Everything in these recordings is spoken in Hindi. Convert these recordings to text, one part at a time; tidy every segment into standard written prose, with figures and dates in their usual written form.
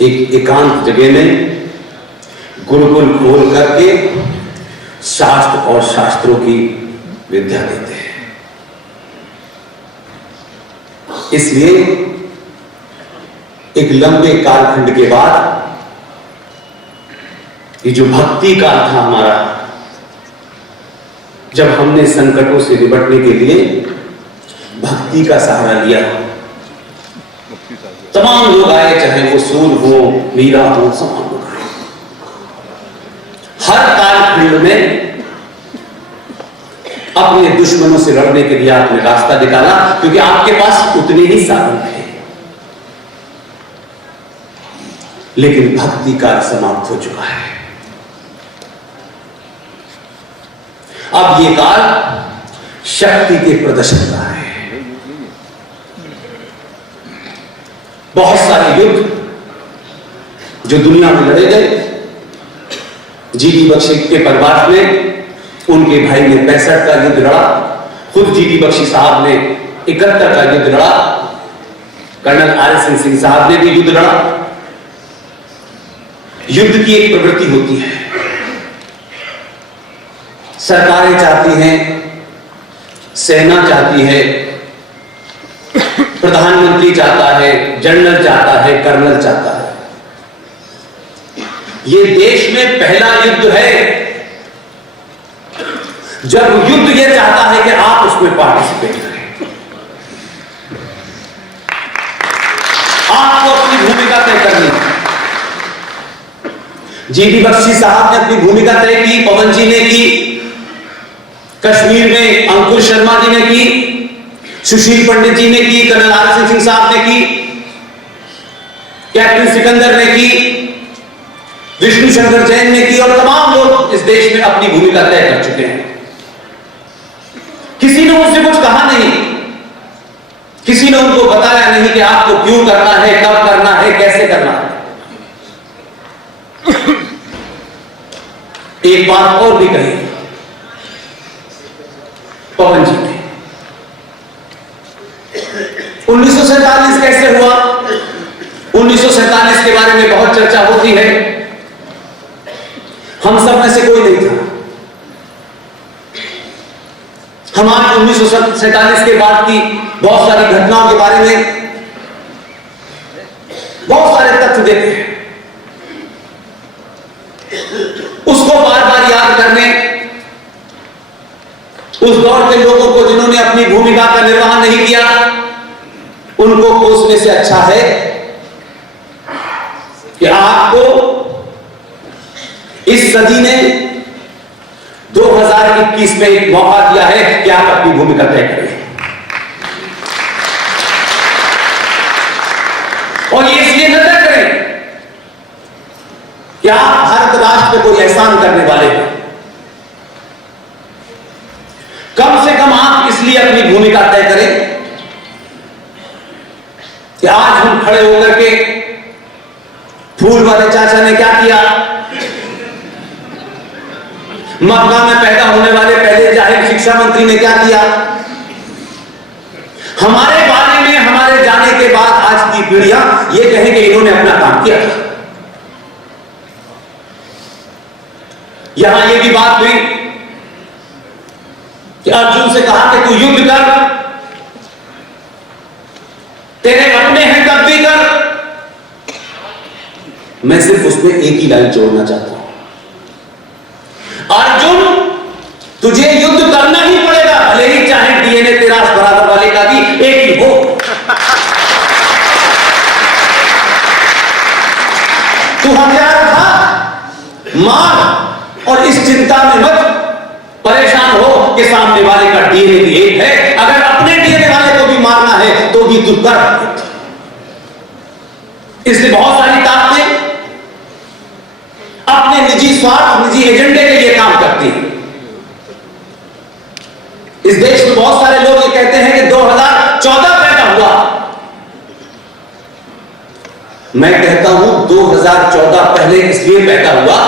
एक एकांत जगह में गुरुकुल खोल करके शास्त्र और शास्त्रों की विद्या देते हैं। इसलिए एक लंबे कालखंड के बाद ये जो भक्ति काल था हमारा, जब हमने संकटों से निपटने के लिए भक्ति का सहारा लिया, तमाम लोग आए, चाहे वो सूर हो, मीरा हो, तमाम लोग आए। हर कालखंड में अपने दुश्मनों से लड़ने के लिए आपने रास्ता निकाला, क्योंकि आपके पास उतने ही साधन थे। लेकिन भक्ति काल समाप्त हो चुका है। अब ये काल शक्ति के प्रदर्शन का है। बहुत सारे युद्ध जो दुनिया में लड़े गए, जीडी बख्शी के परिवार में उनके भाई ने 65 का युद्ध लड़ा, खुद जीडी बख्शी साहब ने 71 का युद्ध लड़ा, कर्नल आर.एस. सिंह साहब ने भी युद्ध लड़ा। युद्ध की एक प्रवृत्ति होती है, सरकारें चाहती हैं, सेना चाहती है, प्रधानमंत्री चाहता है, जनरल चाहता है, कर्नल चाहता है। ये देश में पहला युद्ध है जब युद्ध ये चाहता है कि आप उसमें पार्टिसिपेट करें, आपको अपनी भूमिका तय करनी है। जीडी बख्शी साहब ने अपनी भूमिका तय की, पवन जी ने की, कश्मीर में अंकुर शर्मा जी ने की, सुशील पंडित जी ने की, कर्नल आर.एस. सिंह साहब ने की, कैप्टन सिकंदर ने की, विष्णु शंकर जैन ने की, और तमाम लोग इस देश में अपनी भूमिका तय कर चुके हैं। किसी ने मुझसे कुछ कहा नहीं, किसी ने उनको बताया नहीं कि आपको क्यों करना है, कब करना है, कैसे करना है। एक बात और भी कही पवन जी ने, 1947 कैसे हुआ, 1947 के बारे में बहुत चर्चा होती है। हम सब में से कोई नहीं था। हम आज 1947 के बाद की बहुत सारी घटनाओं के बारे में बहुत सारे तथ्य देते हैं, उसको बार बार याद करने, उस दौर के लोगों को जिन्होंने अपनी भूमिका का निर्वहन नहीं किया, उनको कोसने से अच्छा है कि आपको इस सदी ने 2021 में एक मौका दिया है कि आप अपनी भूमिका तय करें। और ये इसलिए न तय करें कि आप भारत राष्ट्र पे कोई एहसान करने वाले हैं, कम से कम आप इसलिए अपनी भूमिका तय करें कि आज हम खड़े होकर के फूल वाले चाचा ने क्या किया, मक्का में पैदा होने वाले पहले जाहिर शिक्षा मंत्री ने क्या किया, हमारे बारे में हमारे जाने के बाद आज की पीढ़ियां ये कहें कि इन्होंने अपना काम किया। यहां ये भी बात हुई कि अर्जुन से कहा कि तू युद्ध कर, तेरे अपने हैं तब भी कर। मैं सिर्फ उसमें एक ही लाइन जोड़ना चाहता हूं, अर्जुन तुझे युद्ध करना ही पड़ेगा, भले ही चाहे डीएनए तेरा बराबर वाले का भी एक ही हो। तू हथियार उठा, मार, और इस चिंता में मत परेशान हो कि सामने वाले का डीएनए भी एक है। अगर अपने डीएनए वाले को भी मारना है तो भी तू कर। इसलिए बहुत सारी ताकतें अपने निजी स्वार्थ, निजी एजेंडे के लिए काम करती हैं। इस देश में बहुत सारे लोग ये कहते हैं कि 2014 पैदा हुआ। मैं कहता हूं 2014 पहले इसलिए पैदा हुआ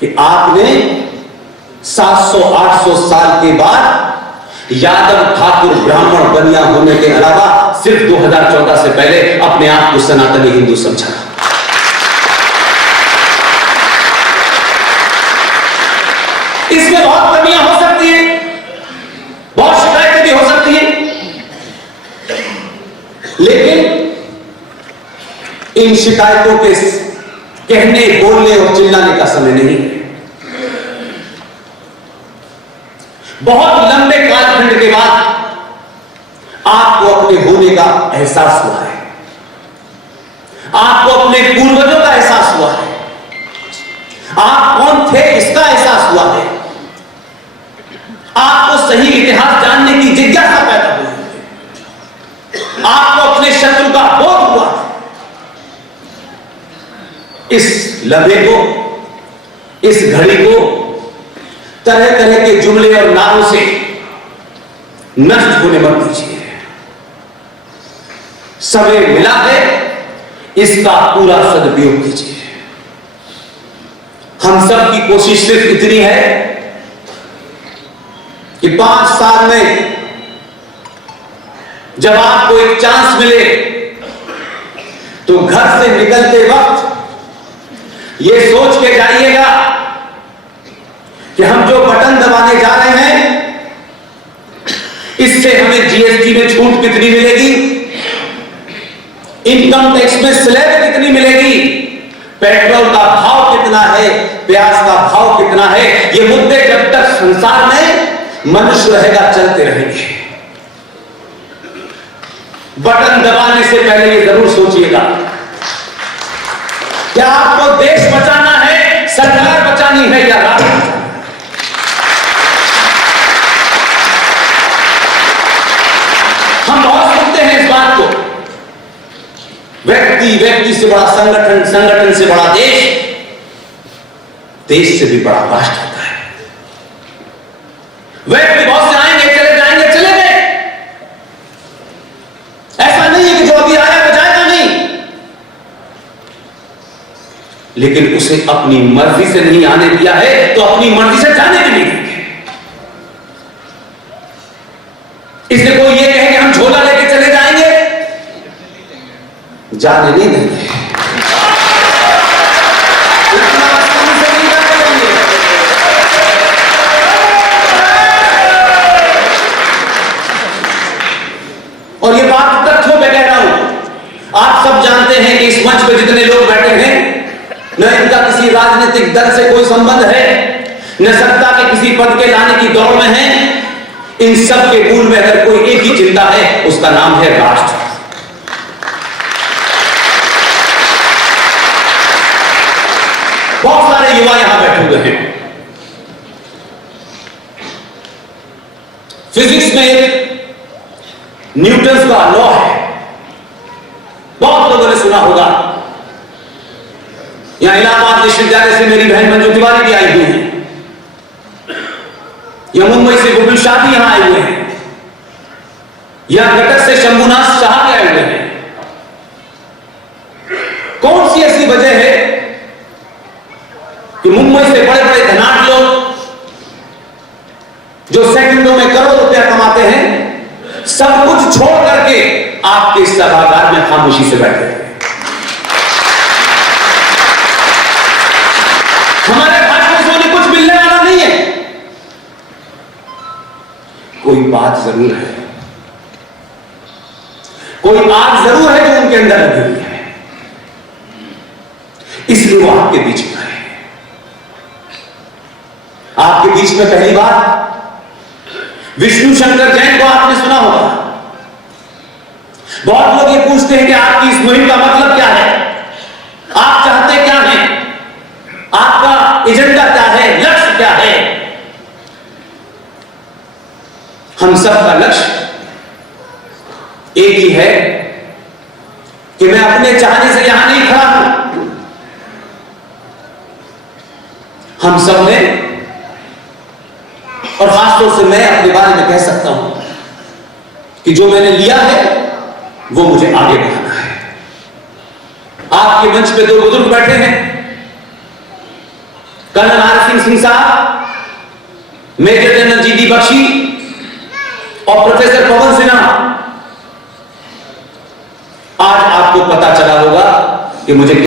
कि आपने 700-800 साल के बाद यादव ठाकुर ब्राह्मण बनिया होने के अलावा सिर्फ 2014 से पहले अपने आप को सनातनी हिंदू समझा। इसमें बहुत कमियां हो सकती हैं, बहुत शिकायतें भी हो सकती हैं, लेकिन इन शिकायतों के कहने, बोलने और चिल्लाने का समय नहीं है। बहुत लंबे कालखंड के बाद आपको अपने होने का एहसास हुआ है, आपको अपने पूर्वजों का एहसास हुआ है, आप कौन थे इसका एहसास हुआ है, आपको सही इतिहास जानने की जिज्ञासा पैदा हुई है, आपको अपने शत्रु का बोध हुआ है। इस लम्हे को, इस घड़ी को तरह तरह के जुमले और नारों से नष्ट होने मत दीजिए। समय मिला है, इसका पूरा सदुपयोग कीजिए। हम सब की कोशिश सिर्फ इतनी है कि 5 साल में जब आपको एक चांस मिले तो घर से निकलते वक्त यह सोच के जाइएगा कि हम जो बटन दबाने जा रहे हैं इससे हमें जीएसटी में छूट कितनी मिलेगी, इनकम टैक्स में स्लैब कितनी मिलेगी, पेट्रोल का भाव कितना है, प्याज का भाव कितना है। ये मुद्दे जब तक संसार में मनुष्य रहेगा चलते रहेंगे। बटन दबाने से पहले ये जरूर सोचिएगा क्या आपको देश बचाना है, सरकार बचानी है या राष्ट्र। हम बहुत सुनते हैं इस बात को, व्यक्ति से बड़ा संगठन, संगठन से बड़ा देश, देश से भी बड़ा राष्ट्र होता है। व्यक्ति बहुत से आएंगे, चले जाएंगे, चले गए। ऐसा नहीं है कि जो अभी आया वो जाएगा नहीं, लेकिन उसे अपनी मर्जी से नहीं आने दिया है तो अपनी मर्जी से जाने भी नहीं देंगे। इसलिए कोई ये कहे कि हम झोला लेके चले जाएंगे, जाने नहीं देंगे। और ये बात तथ्यों पे कह रहा हूं। आप सब जानते हैं कि इस मंच पे जितने लोग बैठे हैं, न इनका किसी राजनीतिक दल से कोई संबंध है, न सत्ता के किसी पद के लाने की दौड़ में है। इन सब के मूल में अगर कोई एक ही चिंता है, उसका नाम है राष्ट्र। बहुत सारे युवा यहां बैठे हुए हैं। फिजिक्स में एक न्यूटन का लॉ है, बहुत लोगों ने सुना होगा। यहां इलाहाबाद विश्वविद्यालय से मेरी बहन मंजू तिवारी भी आई हुई है, या मुंबई से गोविंद शाह भी यहां आए हुए हैं, या कटक से शंभुनाथ शाह भी आए हुए हैं। कौन सी ऐसी वजह है कि मुंबई से बड़े बड़े धनाढ्य लोग जो सेकंडों में करोड़ों रुपया कमाते हैं, सब कुछ छोड़ करके आपके सभागार में खामोशी से बैठे हैं। हमारे भाषण से उन्हें कुछ मिलने वाला नहीं है। कोई बात जरूर है, कोई आग जरूर है जो उनके अंदर लगी हुई है, इसलिए वो आपके बीच में आए। आपके बीच में पहली बार विष्णु शंकर जैन को आपने सुना होगा। बहुत लोग ये पूछते हैं कि आपकी इस मुहिम का मतलब क्या है, आप चाहते क्या हैं, आपका एजेंडा क्या है, लक्ष्य क्या है। हम सबका लक्ष्य एक ही है कि मैं अपने चाहने से यहां नहीं खड़ा हूं। हम सब ने, और खासतौर से मैं अपने बारे में कह सकता हूं कि जो मैंने लिया है वो मुझे आगे बढ़ाना है। आपके मंच पे 2 बुजुर्ग बैठे हैं, कर्नल नारसिंह सिंह साहब, मेजर जनरल जीडी बख्शी और प्रोफेसर पवन सिन्हा। आपको पता चला होगा कि मुझे